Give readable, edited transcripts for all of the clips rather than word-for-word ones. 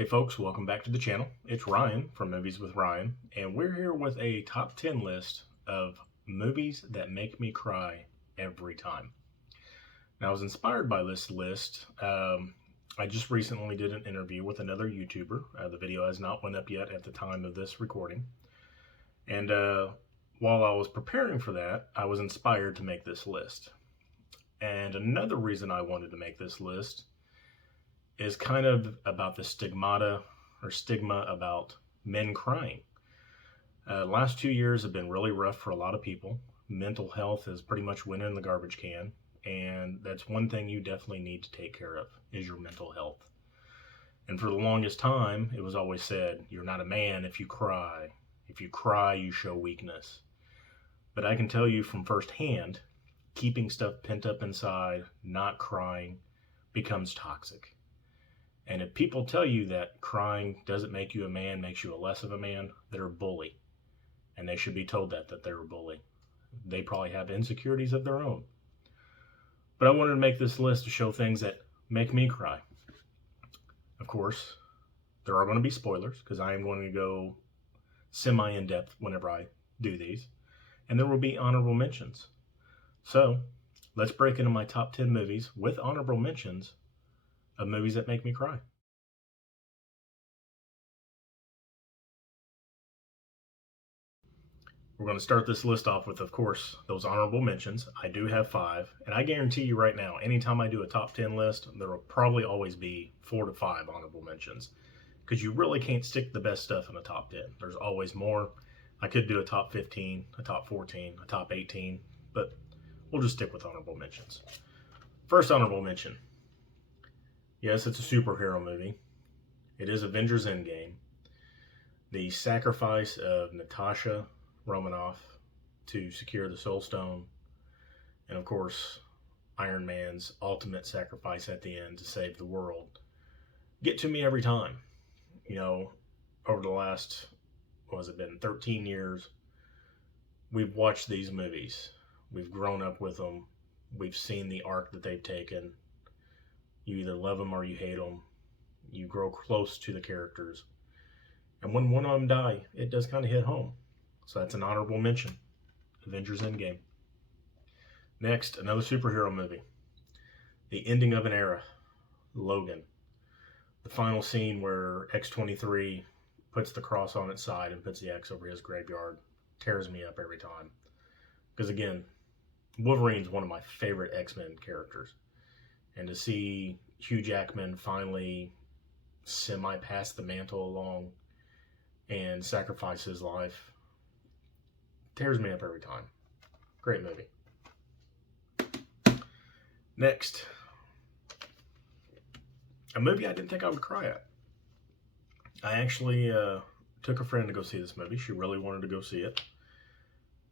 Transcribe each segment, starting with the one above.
Hey folks, welcome back to the channel. It's Ryan from Movies with Ryan, and we're here with a top 10 list of movies that make me cry every time. Now, I was inspired by this list. I just recently did an interview with another YouTuber. The video has not went up yet at the time of this recording. And while I was preparing for that, I was inspired to make this list. And another reason I wanted to make this list is kind of about the stigma about men crying. Last 2 years have been really rough for a lot of people. Mental health has pretty much went in the garbage can, and that's one thing you definitely need to take care of, is your mental health. And for the longest time, it was always said, you're not a man if you cry. If you cry, you show weakness. But I can tell you from firsthand, keeping stuff pent up inside, not crying, becomes toxic. And if people tell you that crying doesn't make you a man, makes you a less of a man, they're a bully. And they should be told that they're a bully. They probably have insecurities of their own. But I wanted to make this list to show things that make me cry. Of course, there are going to be spoilers, because I am going to go semi-in-depth whenever I do these. And there will be honorable mentions. So, let's break into my top 10 movies with honorable mentions of movies that make me cry. We're going to start this list off with, of course, those honorable mentions. I do have 5, and I guarantee you right now, anytime I do a top 10 list, there will probably always be 4 to 5 honorable mentions, because you really can't stick the best stuff in a top 10. There's always more. I could do a top 15, a top 14, a top 18, but we'll just stick with honorable mentions. First honorable mention. Yes, it's a superhero movie. It is Avengers End Game. The sacrifice of Natasha Romanoff to secure the Soul Stone. And of course, Iron Man's ultimate sacrifice at the end to save the world. Get to me every time. You know, over the last, what has it been, 13 years, we've watched these movies. We've grown up with them. We've seen the arc that they've taken. You either love them or you hate them. You grow close to the characters. And when one of them die, it does kind of hit home. So that's an honorable mention. Avengers End Game. Next, another superhero movie. The ending of an era. Logan. The final scene where X-23 puts the cross on its side and puts the X over his graveyard tears me up every time. Because again, Wolverine's one of my favorite X-Men characters. And to see Hugh Jackman finally semi-pass the mantle along and sacrifice his life tears me up every time. Great movie. Next, a movie I didn't think I would cry at. I actually took a friend to go see this movie. She really wanted to go see it.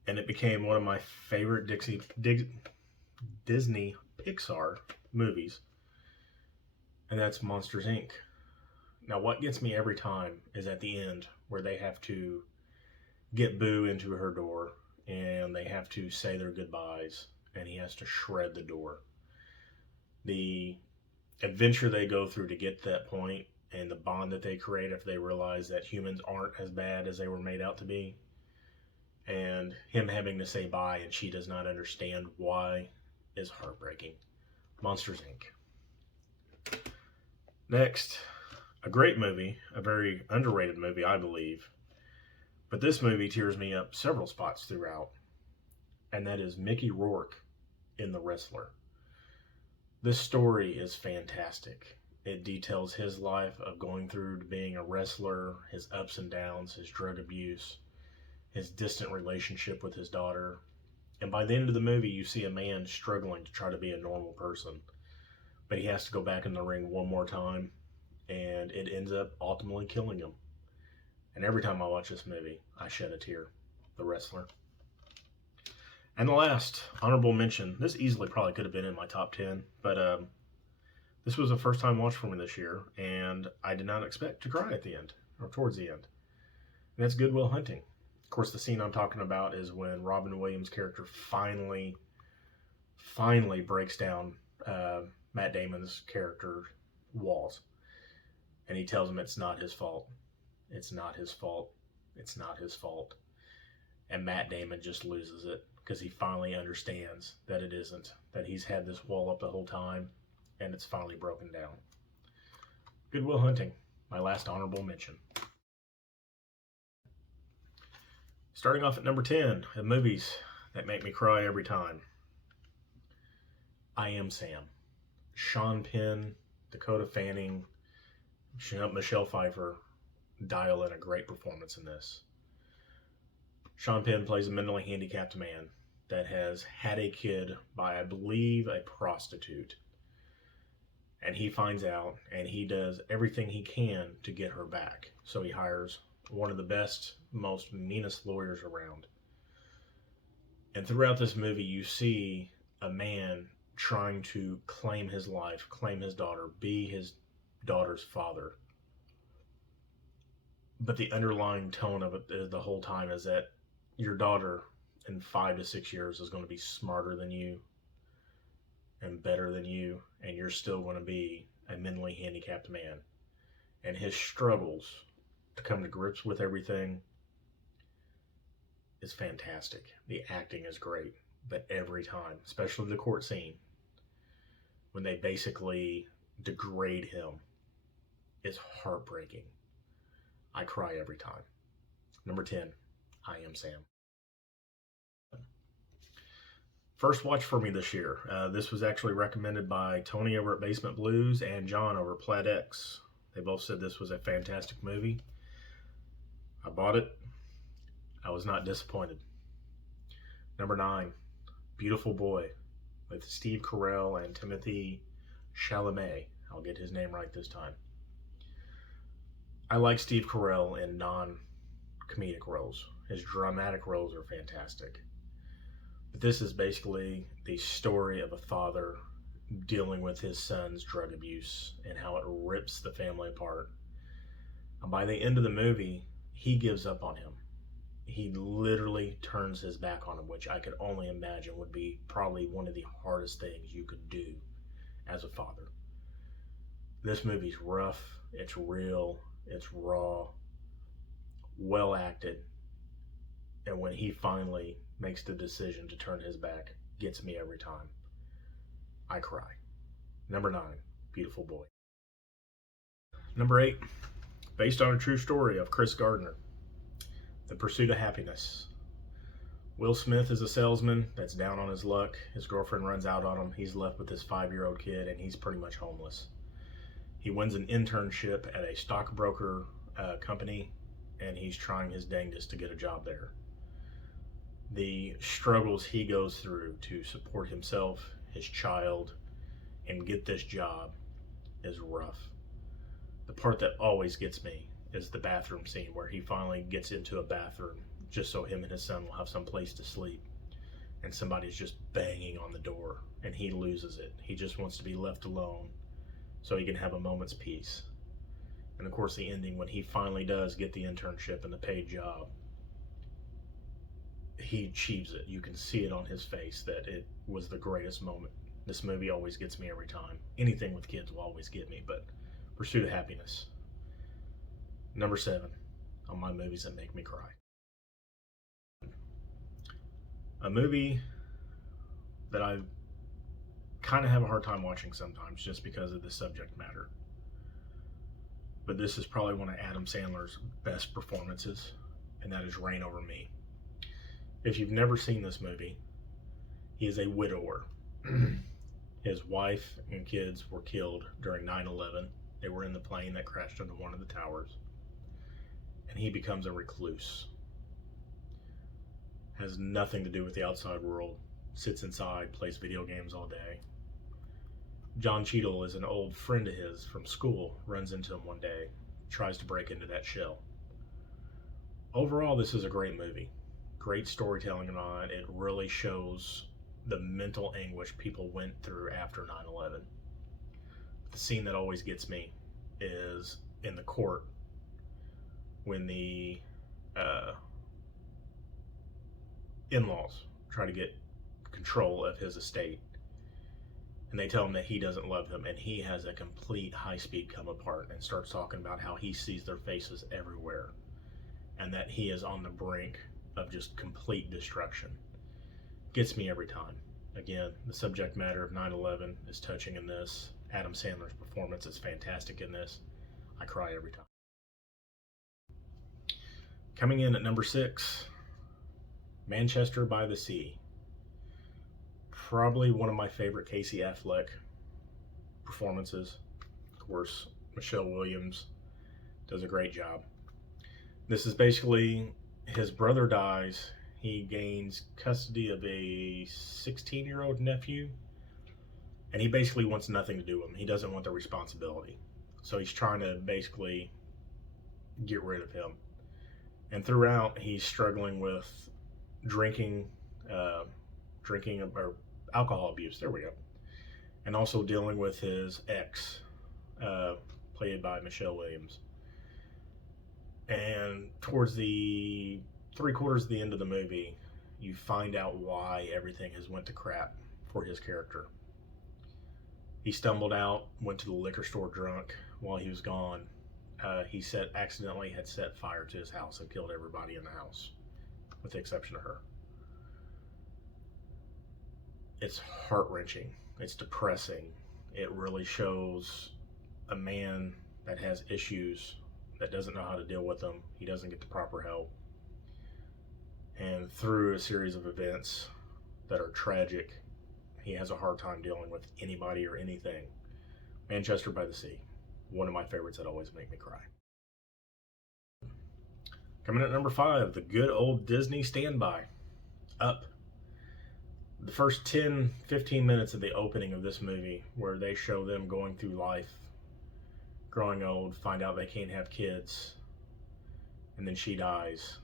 And it became one of my favorite Disney Pixar movies, and that's Monsters Inc. Now, what gets me every time is at the end where they have to get Boo into her door and they have to say their goodbyes and he has to shred the door. The adventure they go through to get to that point and the bond that they create after they realize that humans aren't as bad as they were made out to be, and him having to say bye and she does not understand why, is heartbreaking. Monsters Inc. Next, a great movie, a very underrated movie, I believe. But this movie tears me up several spots throughout, and that is Mickey Rourke in The Wrestler. This story is fantastic. It details his life of going through to being a wrestler, his ups and downs, his drug abuse, his distant relationship with his daughter. And by the end of the movie, you see a man struggling to try to be a normal person. But he has to go back in the ring one more time, and it ends up ultimately killing him. And every time I watch this movie, I shed a tear. The Wrestler. And the last honorable mention, this easily probably could have been in my top 10, but this was a first time watch for me this year, and I did not expect to cry at the end, or towards the end. And that's Good Will Hunting. Of course, the scene I'm talking about is when Robin Williams' character finally breaks down Matt Damon's character walls. And he tells him it's not his fault. It's not his fault. It's not his fault. And Matt Damon just loses it because he finally understands that it isn't, that he's had this wall up the whole time and it's finally broken down. Good Will Hunting, my last honorable mention. Starting off at number 10 of movies that make me cry every time. I Am Sam. Sean Penn, Dakota Fanning, Michelle Pfeiffer dial in a great performance in this. Sean Penn plays a mentally handicapped man that has had a kid by, I believe, a prostitute. And he finds out, and he does everything he can to get her back. So he hires one of the best, most meanest lawyers around. And throughout this movie, you see a man trying to claim his life, claim his daughter, be his daughter's father. But the underlying tone of it the whole time is that your daughter in 5 to 6 years is going to be smarter than you and better than you, and you're still going to be a mentally handicapped man. And his struggles to come to grips with everything is fantastic. The acting is great, but every time, especially the court scene, when they basically degrade him, is heartbreaking. I cry every time. Number 10, I Am Sam. First watch for me this year. This was actually recommended by Tony over at Basement Blues and John over at Plaid X. They both said this was a fantastic movie. I bought it. I was not disappointed. Number 9, Beautiful Boy with Steve Carell and Timothy Chalamet. I'll get his name right this time. I like Steve Carell in non-comedic roles. His dramatic roles are fantastic. But this is basically the story of a father dealing with his son's drug abuse and how it rips the family apart. And by the end of the movie, he gives up on him. He literally turns his back on him, which I could only imagine would be probably one of the hardest things you could do as a father. This movie's rough, it's real, it's raw, well acted, and when he finally makes the decision to turn his back, gets me every time. I cry. Number 9, Beautiful Boy. Number 8, based on a true story of Chris Gardner, The Pursuit of Happiness. Will Smith is a salesman that's down on his luck. His girlfriend runs out on him. He's left with his 5-year-old kid, and he's pretty much homeless. He wins an internship at a stockbroker company, and he's trying his dangest to get a job there. The struggles he goes through to support himself, his child, and get this job is rough. The part that always gets me is the bathroom scene where he finally gets into a bathroom just so him and his son will have some place to sleep, and somebody's just banging on the door, and he loses it. He just wants to be left alone so he can have a moment's peace. And of course the ending, when he finally does get the internship and the paid job, he achieves it. You can see it on his face that it was the greatest moment. This movie always gets me every time. Anything with kids will always get me, but Pursuit of Happiness. Number 7 on my movies that make me cry. A movie that I kind of have a hard time watching sometimes just because of the subject matter. But this is probably one of Adam Sandler's best performances, and that is Reign Over Me. If you've never seen this movie, he is a widower. His wife and kids were killed during 9/11. They were in the plane that crashed into one of the towers. And he becomes a recluse. Has nothing to do with the outside world. Sits inside, plays video games all day. John Cheadle is an old friend of his from school, runs into him one day, tries to break into that shell. Overall, this is a great movie. Great storytelling on it. It really shows the mental anguish people went through after 9/11. The scene that always gets me is in the court when the in-laws try to get control of his estate. and they tell him that he doesn't love them, and he has a complete high-speed come apart and starts talking about how he sees their faces everywhere and that he is on the brink of just complete destruction. Gets me every time. Again, the subject matter of 9/11 is touching in this. Adam Sandler's performance is fantastic in this. I cry every time. Coming in at number 6, Manchester by the Sea. Probably one of my favorite Casey Affleck performances. Of course, Michelle Williams does a great job. This is basically his brother dies. He gains custody of a 16-year-old nephew, and he basically wants nothing to do with him. He doesn't want the responsibility. So he's trying to basically get rid of him. And throughout, he's struggling with drinking or alcohol abuse. There we go. And also dealing with his ex, played by Michelle Williams. And towards the 3/4 of the end of the movie, you find out why everything has went to crap for his character. He stumbled out, went to the liquor store drunk. While he was gone, he accidentally had set fire to his house and killed everybody in the house, with the exception of her. It's heart-wrenching. It's depressing. It really shows a man that has issues, that doesn't know how to deal with them. He doesn't get the proper help. And through a series of events that are tragic, he has a hard time dealing with anybody or anything. Manchester by the Sea. One of my favorites that always make me cry. Coming at number 5, the good old Disney standby, Up. The first 10-15 minutes of the opening of this movie, where they show them going through life, growing old, find out they can't have kids, and then she dies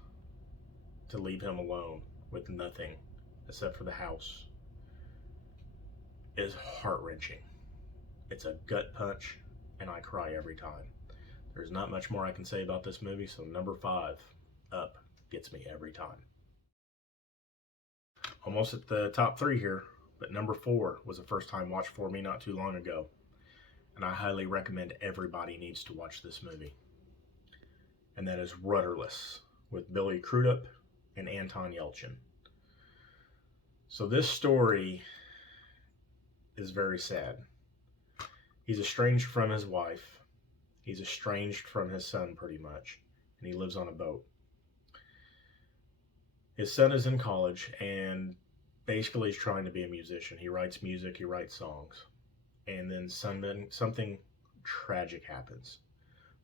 to leave him alone with nothing except for the house, is heart-wrenching. It's a gut punch, and I cry every time. There's not much more I can say about this movie, so number 5, Up, gets me every time. Almost at the top 3 here, but number 4 was a first-time watch for me not too long ago, and I highly recommend everybody needs to watch this movie. And that is Rudderless, with Billy Crudup and Anton Yelchin. So this story is very sad. He's estranged from his wife. He's estranged from his son, pretty much, and he lives on a boat. His son is in college and basically is trying to be a musician. He writes music, he writes songs. And then something tragic happens.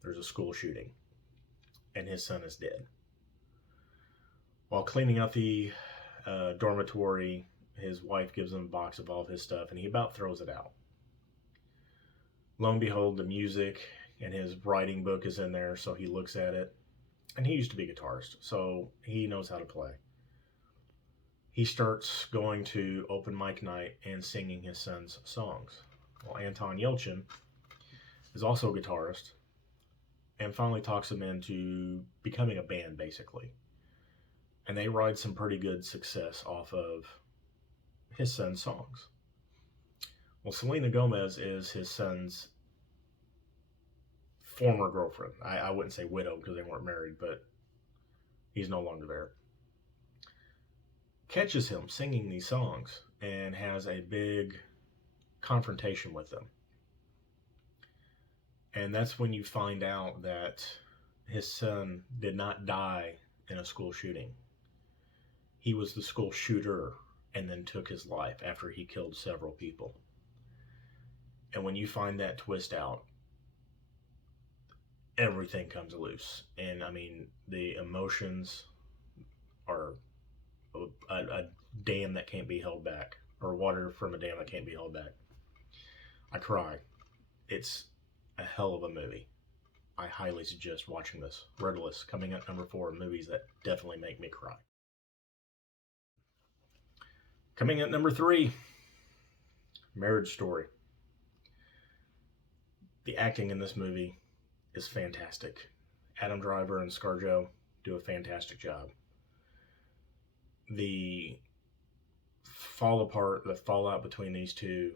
There's a school shooting, and his son is dead. While cleaning out the dormitory, his wife gives him a box of all of his stuff, and he about throws it out. Lo and behold, the music and his writing book is in there, so he looks at it. And he used to be a guitarist, so he knows how to play. He starts going to open mic night and singing his son's songs. Well, Anton Yelchin is also a guitarist and finally talks him into becoming a band, basically. And they ride some pretty good success off of his son's songs. Well, Selena Gomez is his son's former girlfriend. I wouldn't say widow because they weren't married, but he's no longer there. Catches him singing these songs and has a big confrontation with them. And that's when you find out that his son did not die in a school shooting. He was the school shooter and then took his life after he killed several people. And when you find that twist out, everything comes loose. And I mean, the emotions are a dam that can't be held back, or water from a dam that can't be held back. I cry. It's a hell of a movie. I highly suggest watching this. Rudderless, coming at number 4, movies that definitely make me cry. Coming at number 3, Marriage Story. The acting in this movie is fantastic. Adam Driver and ScarJo do a fantastic job. The fallout between these two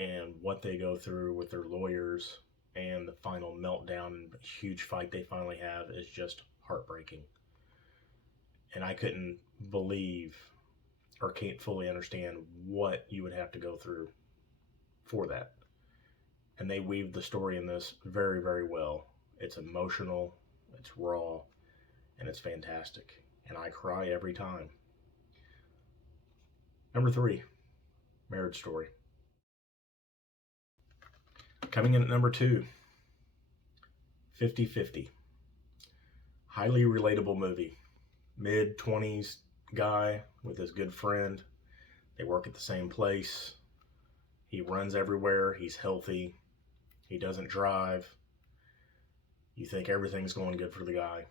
and what they go through with their lawyers and the final meltdown and huge fight they finally have is just heartbreaking. And I couldn't believe or can't fully understand what you would have to go through for that. And they weave the story in this very, very well. It's emotional, it's raw, and it's fantastic. And I cry every time. Number 3, Marriage Story. Coming in at number 2, 50-50. Highly relatable movie. Mid-20s guy with his good friend. They work at the same place. He runs everywhere. He's healthy. He doesn't drive. You think everything's going good for the guy.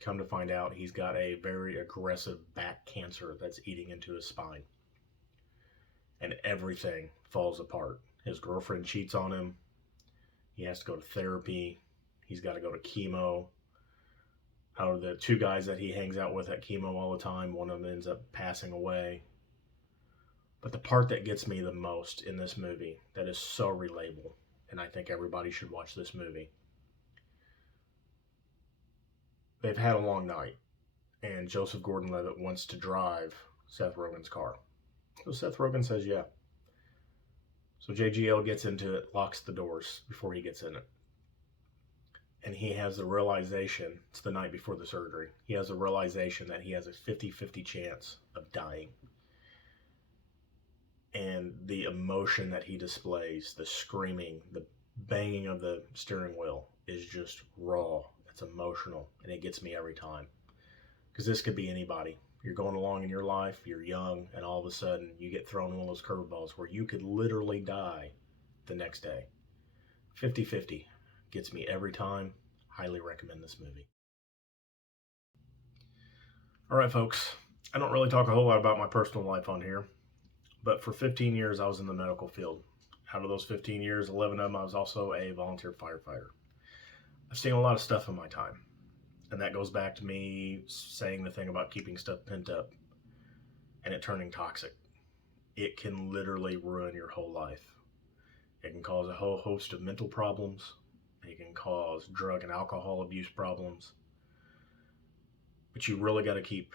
Come to find out, he's got a very aggressive back cancer that's eating into his spine. And everything falls apart. His girlfriend cheats on him. He has to go to therapy. He's got to go to chemo. Out of the 2 guys that he hangs out with at chemo all the time, one of them ends up passing away. But the part that gets me the most in this movie, that is so relatable, and I think everybody should watch this movie. They've had a long night, and Joseph Gordon-Levitt wants to drive Seth Rogen's car. So Seth Rogen says yeah. So JGL gets into it, locks the doors before he gets in it. And he has the realization, it's the night before the surgery, he has a realization that he has a 50-50 chance of dying. And the emotion that he displays, the screaming, the banging of the steering wheel is just raw. It's emotional, and it gets me every time. Because this could be anybody. You're going along in your life, you're young, and all of a sudden you get thrown one of those curveballs where you could literally die the next day. 50-50 gets me every time. Highly recommend this movie. All right, folks. I don't really talk a whole lot about my personal life on here, but for 15 years I was in the medical field. Out of those 15 years, 11 of them I was also a volunteer firefighter. I've seen a lot of stuff in my time, and that goes back to me saying the thing about keeping stuff pent up and it turning toxic. It can literally ruin your whole life. It can cause a whole host of mental problems. It can cause drug and alcohol abuse problems. But you really got to keep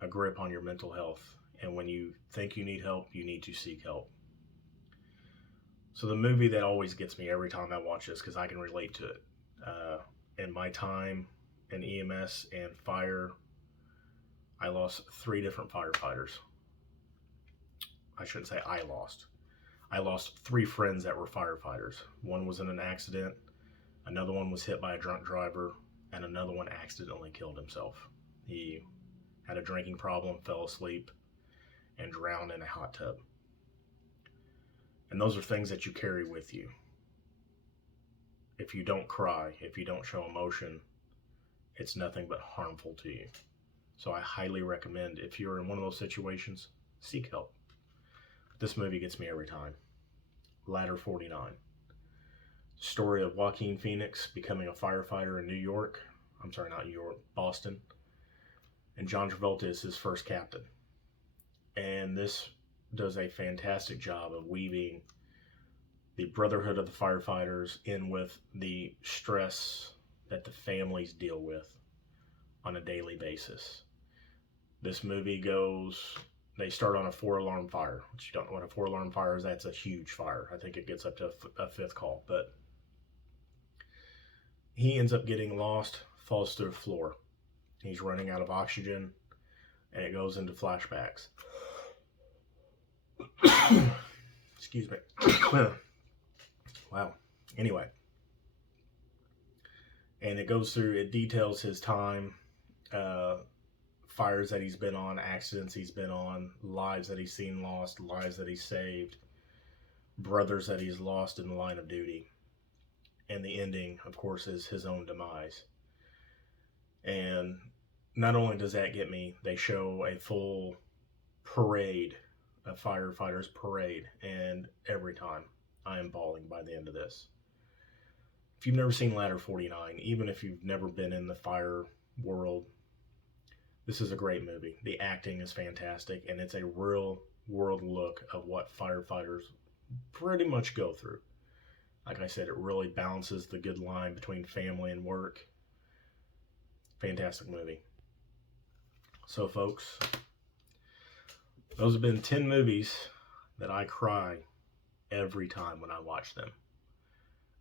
a grip on your mental health. And when you think you need help, you need to seek help. So the movie that always gets me every time I watch this, because I can relate to it. In my time in EMS and fire, I lost 3 different firefighters. I shouldn't say I lost. I lost 3 friends that were firefighters. One was in an accident, another one was hit by a drunk driver, and another one accidentally killed himself. He had a drinking problem, fell asleep, and drowned in a hot tub. And those are things that you carry with you. If you don't cry, if you don't show emotion, it's nothing but harmful to you. So I highly recommend, if you're in one of those situations, seek help. This movie gets me every time. Ladder 49. Story of Joaquin Phoenix becoming a firefighter in New York. I'm sorry, not New York, Boston. And John Travolta is his first captain. And this does a fantastic job of weaving the brotherhood of the firefighters in with the stress that the families deal with on a daily basis. This movie they start on a 4-alarm fire, which you don't know what a 4-alarm fire is. That's a huge fire. I think it gets up to a 5th call, but he ends up getting lost, falls through the floor. He's running out of oxygen, and it goes into flashbacks. Excuse me. Wow. Anyway. And it details his time, fires that he's been on, accidents he's been on, lives that he's seen lost, lives that he's saved, brothers that he's lost in the line of duty. And the ending, of course, is his own demise. And not only does that get me, they show a full parade, a firefighter's parade, and every time I am bawling by the end of this. If you've never seen Ladder 49, even if you've never been in the fire world, this is a great movie. The acting is fantastic, and it's a real world look of what firefighters pretty much go through. Like I said, it really balances the good line between family and work. Fantastic movie. So, folks, those have been 10 movies that I cry every time when I watch them.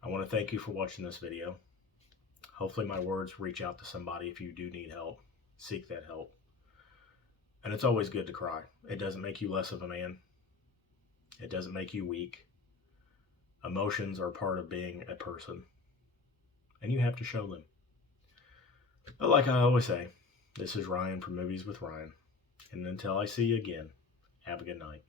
I want to thank you for watching this video. Hopefully my words reach out to somebody. If you do need help, seek that help. And it's always good to cry. It doesn't make you less of a man. It doesn't make you weak. Emotions are part of being a person, and you have to show them. But like I always say, this is Ryan from Movies with Ryan, and until I see you again, have a good night.